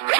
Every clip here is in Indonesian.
Dek,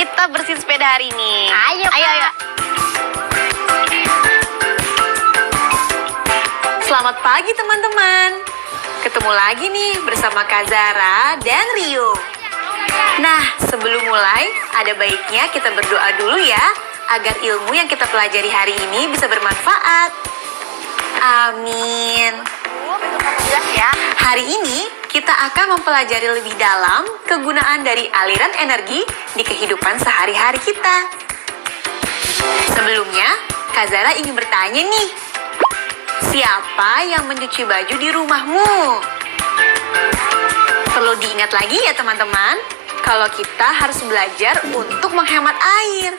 kita bersihin sepeda hari ini. Ayo, Kak. Ayo. Selamat pagi teman-teman. Ketemu lagi nih bersama Kak Zara dan Rio. Nah, sebelum mulai, ada baiknya kita berdoa dulu ya, agar ilmu yang kita pelajari hari ini bisa bermanfaat. Amin. Jelas ya. Hari ini kita akan mempelajari lebih dalam kegunaan dari aliran energi di kehidupan sehari-hari kita. Sebelumnya, Kak Zara ingin bertanya nih, siapa yang mencuci baju di rumahmu? Perlu diingat lagi ya teman-teman, kalau kita harus belajar untuk menghemat air.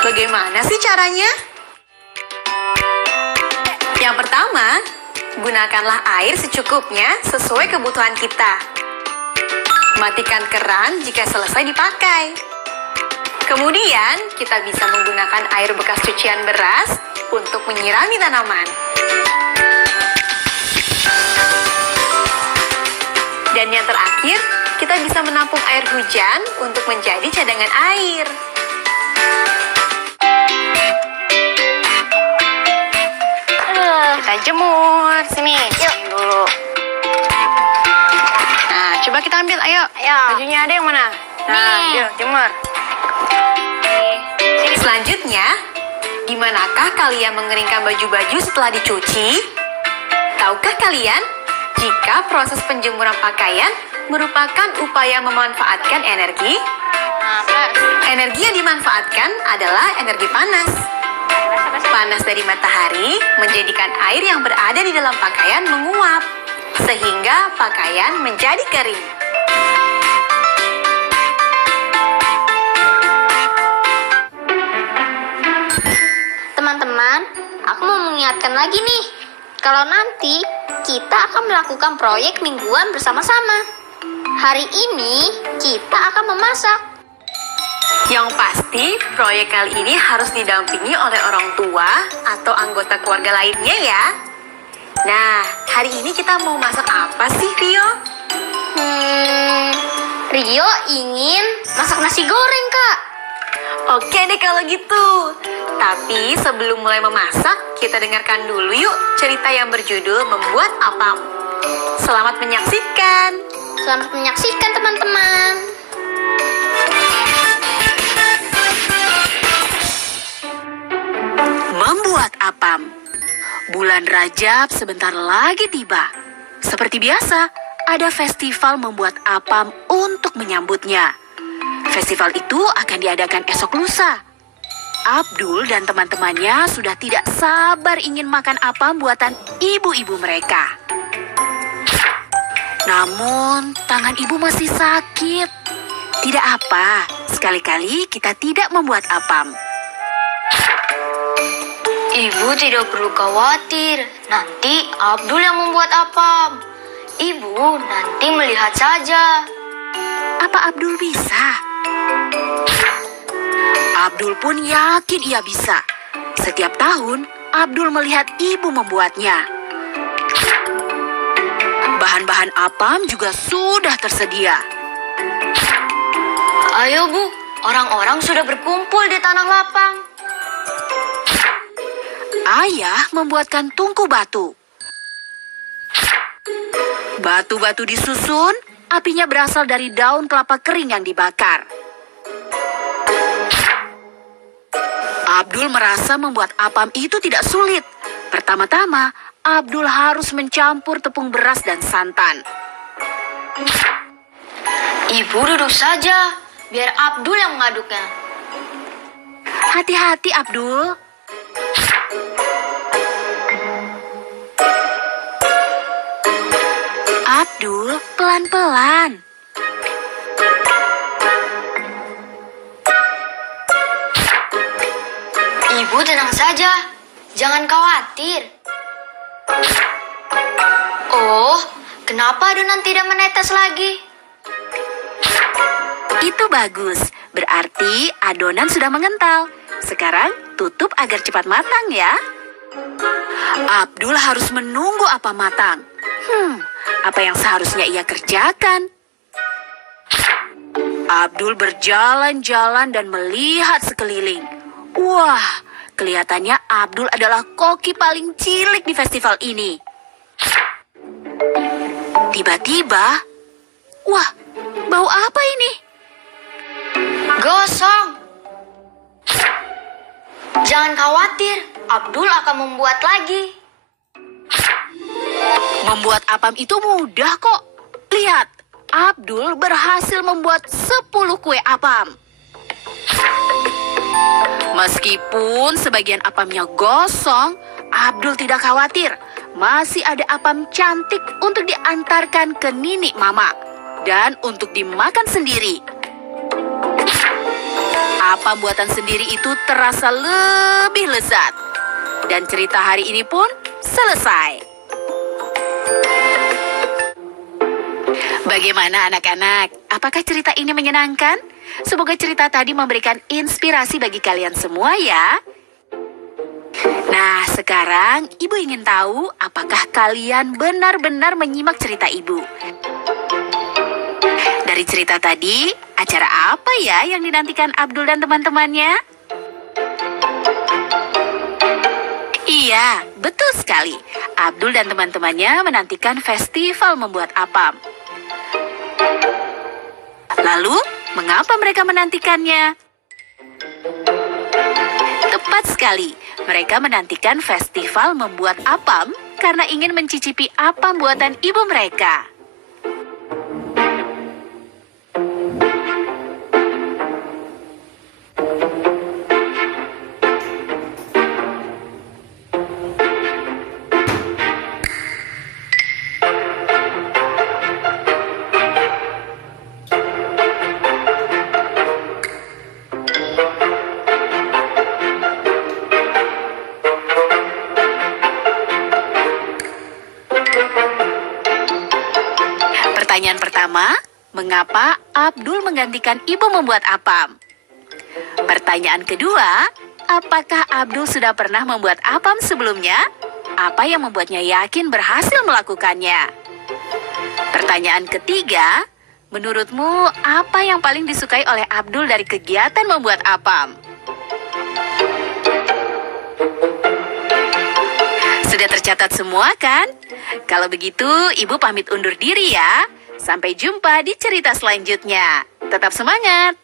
Bagaimana sih caranya? Yang pertama, gunakanlah air secukupnya sesuai kebutuhan kita. Matikan keran jika selesai dipakai. Kemudian, kita bisa menggunakan air bekas cucian beras untuk menyirami tanaman. Dan yang terakhir, kita bisa menampung air hujan untuk menjadi cadangan air. Kita jemur. Sini. Yuk. Dulu. Nah, coba kita ambil. Ayo. Ayo. Bajunya ada yang mana? Nah, Nih. yuk jemur. Selanjutnya, dimanakah kalian mengeringkan baju-baju setelah dicuci? Tahukah kalian, jika proses penjemuran pakaian merupakan upaya memanfaatkan energi? Energi yang dimanfaatkan adalah energi panas. Panas dari matahari menjadikan air yang berada di dalam pakaian menguap, sehingga pakaian menjadi kering. Teman-teman, aku mau mengingatkan lagi nih, kalau nanti kita akan melakukan proyek mingguan bersama-sama. Hari ini kita akan memasak. Yang pasti, proyek kali ini harus didampingi oleh orang tua atau anggota keluarga lainnya ya. Nah, hari ini kita mau masak apa sih, Rio? Rio ingin masak nasi goreng, Kak. Oke deh kalau gitu. Tapi sebelum mulai memasak, kita dengarkan dulu yuk cerita yang berjudul Membuat Apam. Selamat menyaksikan. Selamat menyaksikan, teman-teman. Membuat apam. Bulan Rajab sebentar lagi tiba. Seperti biasa, ada festival membuat apam untuk menyambutnya. Festival itu akan diadakan esok lusa. Abdul dan teman-temannya sudah tidak sabar ingin makan apam buatan ibu-ibu mereka. Namun, tangan ibu masih sakit. Tidak apa, sekali-kali kita tidak membuat apam. Ibu tidak perlu khawatir, nanti Abdul yang membuat apam. Ibu nanti melihat saja. Apa Abdul bisa? Abdul pun yakin ia bisa. Setiap tahun, Abdul melihat ibu membuatnya. Bahan-bahan apam juga sudah tersedia. Ayo Bu, orang-orang sudah berkumpul di tanah lapang. Ayah membuatkan tungku batu. Batu-batu disusun, apinya berasal dari daun kelapa kering yang dibakar. Abdul merasa membuat apam itu tidak sulit. Pertama-tama, Abdul harus mencampur tepung beras dan santan. Ibu duduk saja, biar Abdul yang mengaduknya. Hati-hati, Abdul. Abdul, pelan-pelan. Ibu tenang saja, jangan khawatir. Oh, kenapa adonan tidak menetes lagi? Itu bagus, berarti adonan sudah mengental. Sekarang tutup agar cepat matang ya. Abdul harus menunggu apa matang. Apa yang seharusnya ia kerjakan? Abdul berjalan-jalan dan melihat sekeliling. Wah, kelihatannya Abdul adalah koki paling cilik di festival ini. Tiba-tiba, wah, bau apa ini? Gosong. Jangan khawatir, Abdul akan membuat lagi. Membuat apam itu mudah kok. Lihat, Abdul berhasil membuat 10 kue apam. Meskipun sebagian apamnya gosong, Abdul tidak khawatir. Masih ada apam cantik untuk diantarkan ke Nini Mama dan untuk dimakan sendiri. Apam buatan sendiri itu terasa lebih lezat. Dan cerita hari ini pun selesai. Bagaimana anak-anak? Apakah cerita ini menyenangkan? Semoga cerita tadi memberikan inspirasi bagi kalian semua ya. Nah, sekarang Ibu ingin tahu apakah kalian benar-benar menyimak cerita Ibu. Dari cerita tadi, acara apa ya yang dinantikan Abdul dan teman-temannya? Iya, betul sekali. Abdul dan teman-temannya menantikan festival membuat apam. Lalu, mengapa mereka menantikannya? Tepat sekali, mereka menantikan festival membuat apam karena ingin mencicipi apam buatan ibu mereka. Pertanyaan pertama, mengapa Abdul menggantikan ibu membuat apam? Pertanyaan kedua, apakah Abdul sudah pernah membuat apam sebelumnya? Apa yang membuatnya yakin berhasil melakukannya? Pertanyaan ketiga, menurutmu apa yang paling disukai oleh Abdul dari kegiatan membuat apam? Sudah tercatat semua kan? Kalau begitu, Ibu pamit undur diri ya. Sampai jumpa di cerita selanjutnya. Tetap semangat!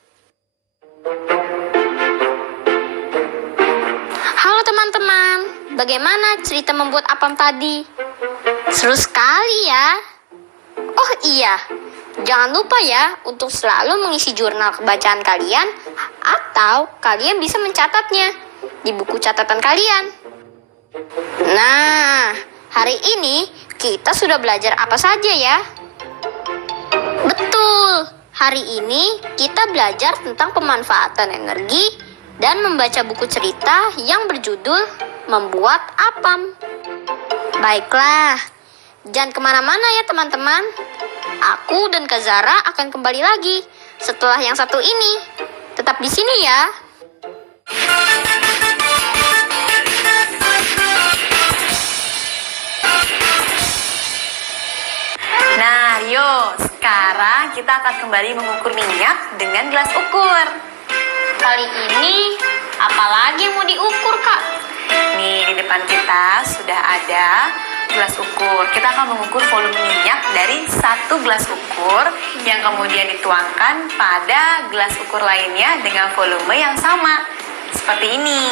Halo teman-teman, bagaimana cerita membuat apam tadi? Seru sekali ya. Oh iya, jangan lupa ya untuk selalu mengisi jurnal kebacaan kalian atau kalian bisa mencatatnya di buku catatan kalian. Nah, hari ini kita sudah belajar apa saja ya? Betul, hari ini kita belajar tentang pemanfaatan energi dan membaca buku cerita yang berjudul Membuat Apam. Baiklah, jangan kemana-mana ya teman-teman. Aku dan Kak Zara akan kembali lagi setelah yang satu ini. Tetap di sini ya. Nah, yuk, sekarang kita akan kembali mengukur minyak dengan gelas ukur. Kali ini, apalagi yang mau diukur, Kak? Nih, di depan kita sudah ada gelas ukur. Kita akan mengukur volume minyak dari satu gelas ukur yang kemudian dituangkan pada gelas ukur lainnya dengan volume yang sama. Seperti ini.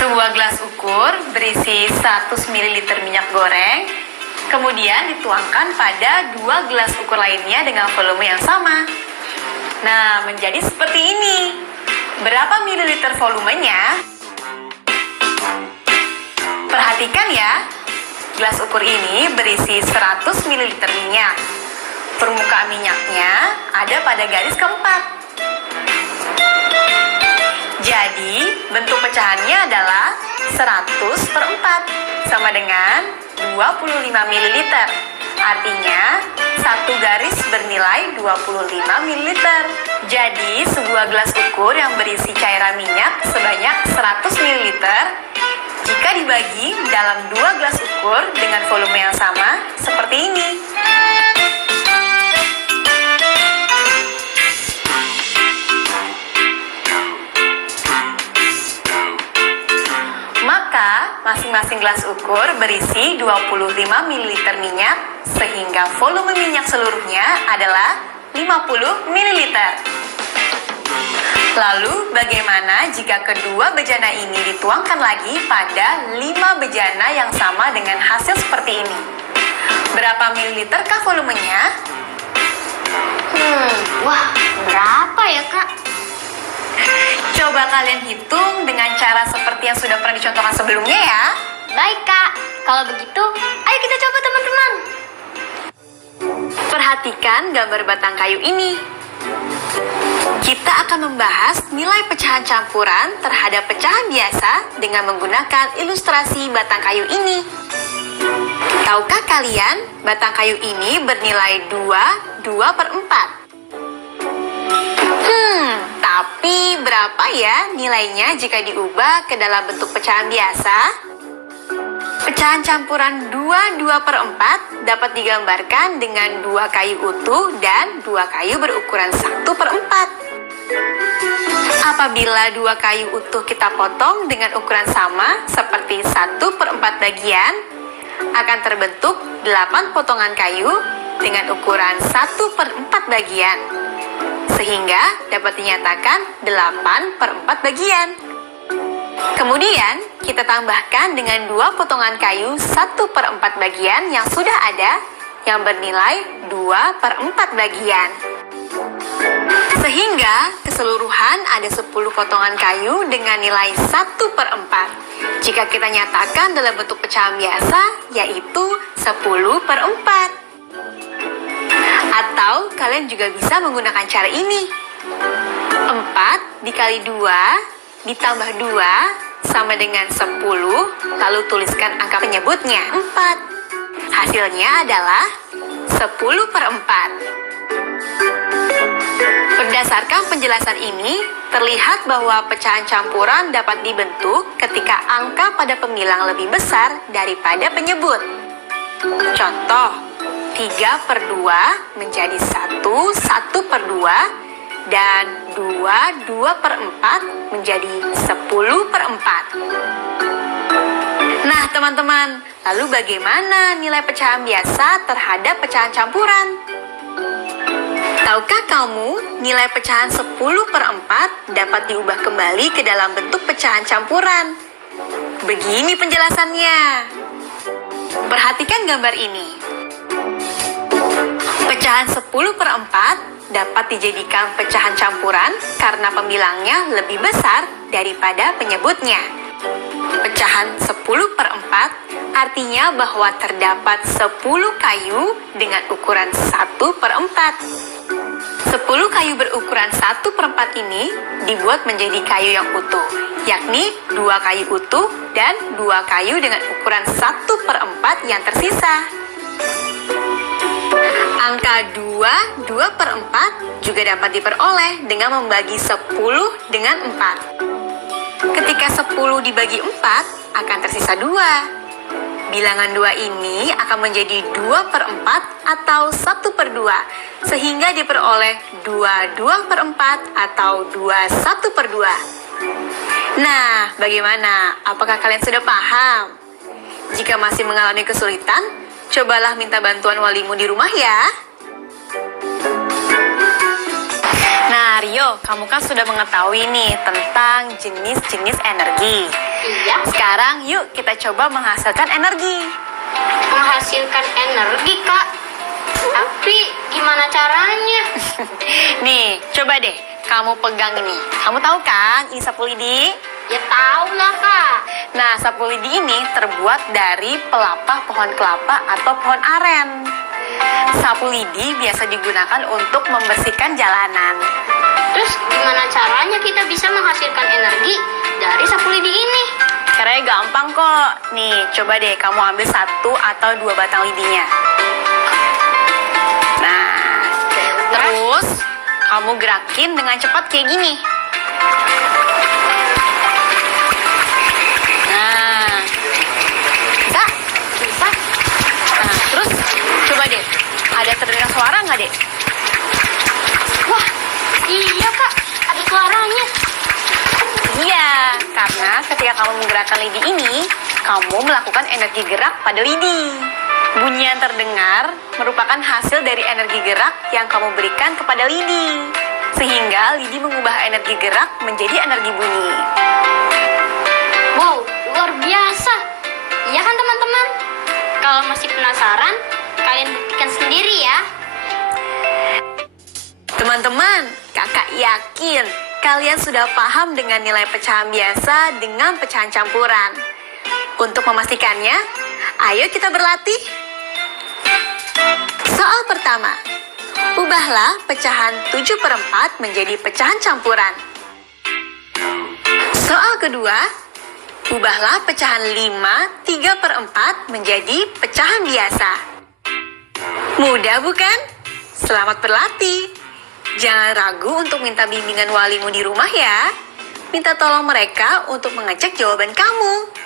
Sebuah gelas ukur berisi 100 ml minyak goreng, kemudian dituangkan pada dua gelas ukur lainnya dengan volume yang sama. Nah, menjadi seperti ini. Berapa mililiter volumenya? Perhatikan ya, gelas ukur ini berisi 100 ml minyak. Permukaan minyaknya ada pada garis keempat. bentuk pecahannya adalah 100 per 4, sama dengan 25 ml. Artinya, satu garis bernilai 25 ml. Jadi, sebuah gelas ukur yang berisi cairan minyak sebanyak 100 ml, jika dibagi dalam 2 gelas ukur dengan volume yang sama, seperti ini. Maka, masing-masing gelas ukur berisi 25 ml minyak, sehingga volume minyak seluruhnya adalah 50 ml. Lalu, bagaimana jika kedua bejana ini dituangkan lagi pada 5 bejana yang sama dengan hasil seperti ini? Berapa mililiter kah volumenya? Wah, berapa ya, Kak? Coba kalian hitung dengan cara seperti yang sudah pernah dicontohkan sebelumnya ya. Baik, Kak. Kalau begitu, ayo kita coba, teman-teman. Perhatikan gambar batang kayu ini. Kita akan membahas nilai pecahan campuran terhadap pecahan biasa dengan menggunakan ilustrasi batang kayu ini. Tahukah kalian, batang kayu ini bernilai 2 per 4. Tapi berapa ya nilainya jika diubah ke dalam bentuk pecahan biasa? Pecahan campuran 2 per 4 dapat digambarkan dengan 2 kayu utuh dan 2 kayu berukuran 1 per 4. Apabila 2 kayu utuh kita potong dengan ukuran sama seperti 1 per 4 bagian, akan terbentuk 8 potongan kayu dengan ukuran 1 per 4 bagian. Sehingga dapat dinyatakan 8 per 4 bagian. Kemudian, kita tambahkan dengan 2 potongan kayu 1 per 4 bagian yang sudah ada, yang bernilai 2 per 4 bagian. Sehingga keseluruhan ada 10 potongan kayu dengan nilai 1 per 4. Jika kita nyatakan dalam bentuk pecahan biasa, yaitu 10 per 4. Atau kalian juga bisa menggunakan cara ini. 4 dikali 2 ditambah 2 sama dengan 10, lalu tuliskan angka penyebutnya 4. Hasilnya adalah 10 per 4. Berdasarkan penjelasan ini, terlihat bahwa pecahan campuran dapat dibentuk ketika angka pada pembilang lebih besar daripada penyebut. Contoh, 3 per 2 menjadi 1 per 2, dan 2 per 4 menjadi 10 per 4. Nah, teman-teman, lalu bagaimana nilai pecahan biasa terhadap pecahan campuran? Tahukah kamu, nilai pecahan 10 per 4 dapat diubah kembali ke dalam bentuk pecahan campuran? Begini penjelasannya. Perhatikan gambar ini. Pecahan 10 per 4 dapat dijadikan pecahan campuran karena pembilangnya lebih besar daripada penyebutnya. Pecahan 10 per 4 artinya bahwa terdapat 10 kayu dengan ukuran 1 per 4. 10 kayu berukuran 1 per 4 ini dibuat menjadi kayu yang utuh, yakni 2 kayu utuh dan 2 kayu dengan ukuran 1 per 4 yang tersisa. Angka 2 per 4 juga dapat diperoleh dengan membagi 10 dengan 4. Ketika 10 dibagi 4, akan tersisa 2. Bilangan 2 ini akan menjadi 2 per 4 atau 1 per 2, sehingga diperoleh 2 per 4 atau 1 per 2. Nah, bagaimana? Apakah kalian sudah paham? Jika masih mengalami kesulitan, cobalah minta bantuan walimu di rumah ya. Nah, Rio, kamu kan sudah mengetahui nih tentang jenis-jenis energi. Iya. Sekarang yuk kita coba menghasilkan energi. Menghasilkan energi, Kak. Tapi gimana caranya? Nih, coba deh kamu pegang ini. Kamu tahu kan ini sapu lidi? Ya tahu lah, Kak. Nah, sapu lidi ini terbuat dari pelepah pohon kelapa atau pohon aren. Sapu lidi biasa digunakan untuk membersihkan jalanan. Terus gimana cara caranya kita bisa menghasilkan energi dari sapu lidi ini? Caranya gampang kok. Nih, coba deh kamu ambil 1 atau 2 batang lidinya. Nah, terus kamu gerakin dengan cepat kayak gini. Nah, bisa? Bisa? Nah, terus coba deh, ada terdengar suara nggak, Dek? Wah, iya Kak, ada suaranya. Iya, karena ketika kamu menggerakkan lidi ini, kamu melakukan energi gerak pada lidi. Bunyi yang terdengar merupakan hasil dari energi gerak yang kamu berikan kepada lidi. Sehingga lidi mengubah energi gerak menjadi energi bunyi. Wow, luar biasa. Iya kan teman-teman? Kalau masih penasaran, kalian buktikan sendiri ya. Teman-teman, kakak yakin kalian sudah paham dengan nilai pecahan biasa dengan pecahan campuran. Untuk memastikannya, ayo kita berlatih. Soal pertama, ubahlah pecahan 7/4 menjadi pecahan campuran. Soal kedua, ubahlah pecahan 5 3/4 menjadi pecahan biasa. Mudah bukan? Selamat berlatih. Jangan ragu untuk minta bimbingan walimu di rumah ya. Minta tolong mereka untuk mengecek jawaban kamu.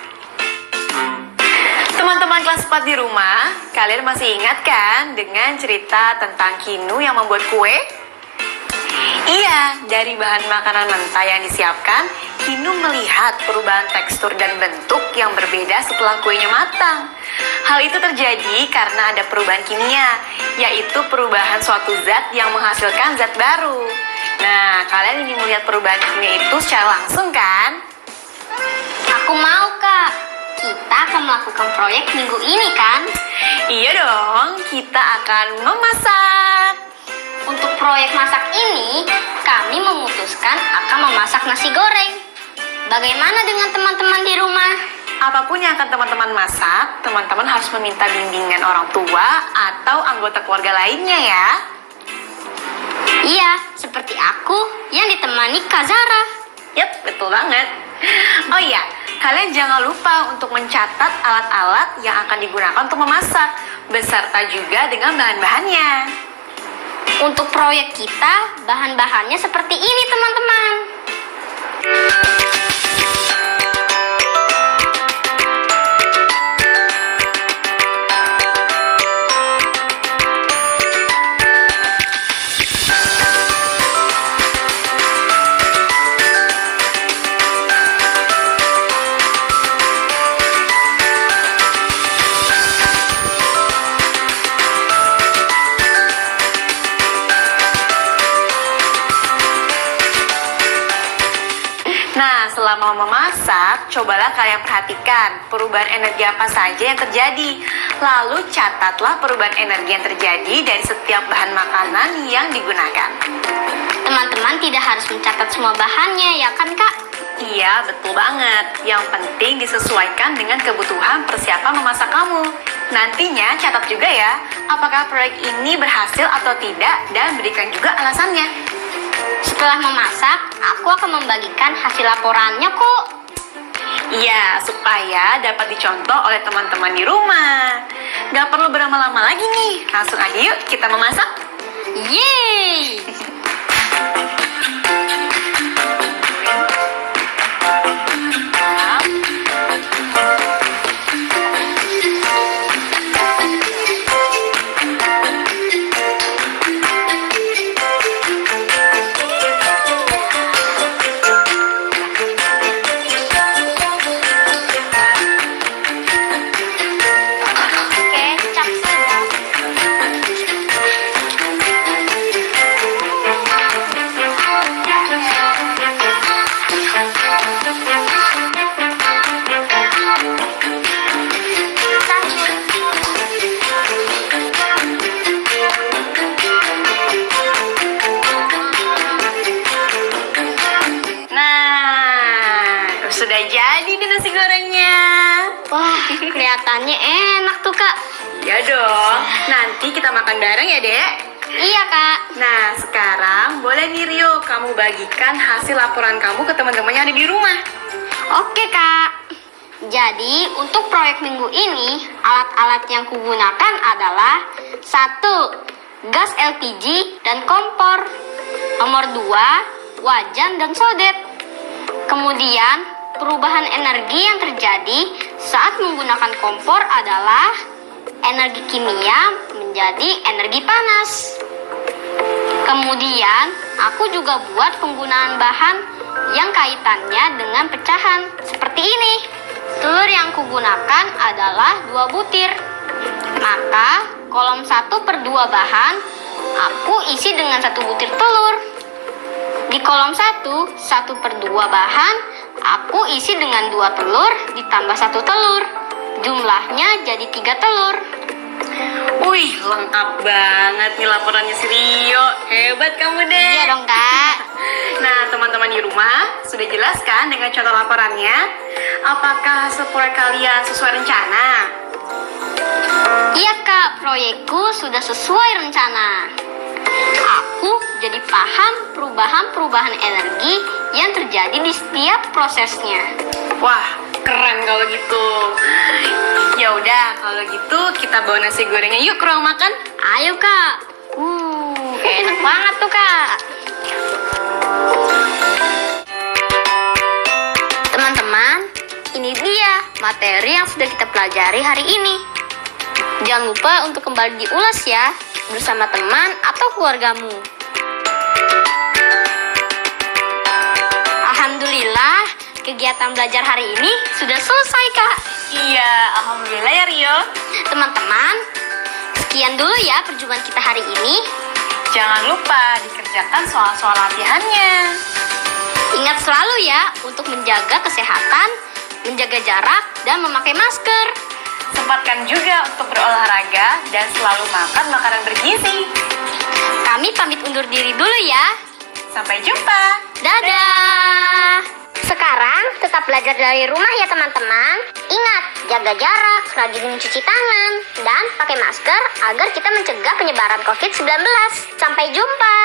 Teman-teman kelas 4 di rumah, kalian masih ingat kan dengan cerita tentang Kinu yang membuat kue? Iya, dari bahan makanan mentah yang disiapkan, Kinu melihat perubahan tekstur dan bentuk yang berbeda setelah kuenya matang. Hal itu terjadi karena ada perubahan kimia, yaitu perubahan suatu zat yang menghasilkan zat baru. Nah, kalian ingin melihat perubahan kimia itu secara langsung kan? Aku mau Kak. Kita akan melakukan proyek minggu ini kan? Iya dong, kita akan memasak. Untuk proyek masak ini, kami memutuskan akan memasak nasi goreng. Bagaimana dengan teman-teman di rumah? Apapun yang akan teman-teman masak, teman-teman harus meminta bimbingan orang tua atau anggota keluarga lainnya ya. Iya, seperti aku yang ditemani Kak Zara. Yap, betul banget. Oh iya, kalian jangan lupa untuk mencatat alat-alat yang akan digunakan untuk memasak, beserta juga dengan bahan-bahannya. Untuk proyek kita, bahan-bahannya seperti ini teman-teman. Selama memasak, cobalah kalian perhatikan perubahan energi apa saja yang terjadi. Lalu catatlah perubahan energi yang terjadi dari setiap bahan makanan yang digunakan. Teman-teman tidak harus mencatat semua bahannya, ya kan Kak? Iya, betul banget. Yang penting disesuaikan dengan kebutuhan persiapan memasak kamu. Nantinya catat juga ya, apakah proyek ini berhasil atau tidak, dan berikan juga alasannya. Setelah memasak, aku akan membagikan hasil laporannya kok. Iya, supaya dapat dicontoh oleh teman-teman di rumah. Gak perlu berlama-lama lagi nih, langsung aja yuk kita memasak. Yeay! Sudah jadi deh nasi gorengnya. Wah, kelihatannya enak tuh Kak. Ya dong, nanti kita makan bareng ya Dek. Iya, Kak. Nah, sekarang boleh nih Rio, kamu bagikan hasil laporan kamu ke teman-teman yang ada di rumah. Oke, Kak. Jadi, untuk proyek minggu ini, alat-alat yang kugunakan adalah 1. Gas LPG dan kompor. Nomor 2, wajan dan sodet. Kemudian, perubahan energi yang terjadi saat menggunakan kompor adalah energi kimia menjadi energi panas. Kemudian, aku juga buat penggunaan bahan yang kaitannya dengan pecahan seperti ini. Telur yang kugunakan adalah 2 butir. Maka, kolom 1/2 bahan aku isi dengan 1 butir telur. Di kolom 1/2 bahan aku isi dengan 2 telur ditambah 1 telur. Jumlahnya jadi 3 telur. Wih, lengkap banget nih laporannya si Rio. Hebat kamu deh. Iya dong, Kak. Nah, teman-teman di rumah sudah jelaskan dengan contoh laporannya. Apakah hasil proyek kalian sesuai rencana? Iya, Kak, proyekku sudah sesuai rencana. Aku jadi paham perubahan-perubahan energi yang terjadi di setiap prosesnya. Wah, keren kalau gitu. Ya udah, kalau gitu kita bawa nasi gorengnya yuk ke ruang makan. Ayo, Kak. Enak banget tuh, Kak. Teman-teman, ini dia materi yang sudah kita pelajari hari ini. Jangan lupa untuk kembali diulas ya, bersama teman atau keluargamu. Alhamdulillah, kegiatan belajar hari ini sudah selesai, Kak. Iya, alhamdulillah ya Rio. Teman-teman, sekian dulu ya perjumpaan kita hari ini. Jangan lupa dikerjakan soal-soal latihannya. Ingat selalu ya untuk menjaga kesehatan, menjaga jarak, dan memakai masker. Sempatkan juga untuk berolahraga dan selalu makan makanan bergizi. Kami pamit undur diri dulu ya. Sampai jumpa. Dadah! Sekarang tetap belajar dari rumah ya teman-teman. Ingat, jaga jarak, rajin mencuci tangan, dan pakai masker agar kita mencegah penyebaran COVID-19. Sampai jumpa!